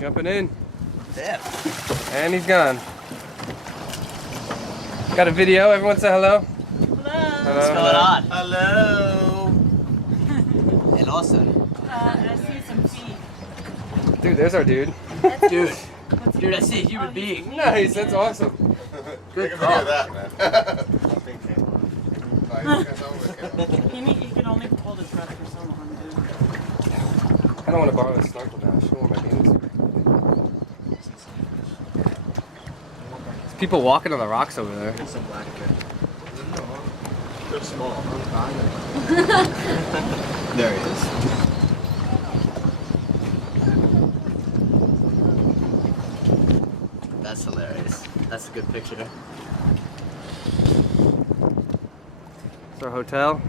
Jumping in. Yeah. And he's gone. Got a video. Everyone say hello. Hello. What's going on? Hello. And also, I see some feet. Dude, there's our dude. dude, I see a human being. Nice, that's awesome. Good call. Take a video of that, man. He can only hold his breath for so long, dude. I don't want to borrow this snorkel now. Show where my beans. There's people walking on the rocks over there. They're small. There he is. That's hilarious. That's a good picture. It's our hotel.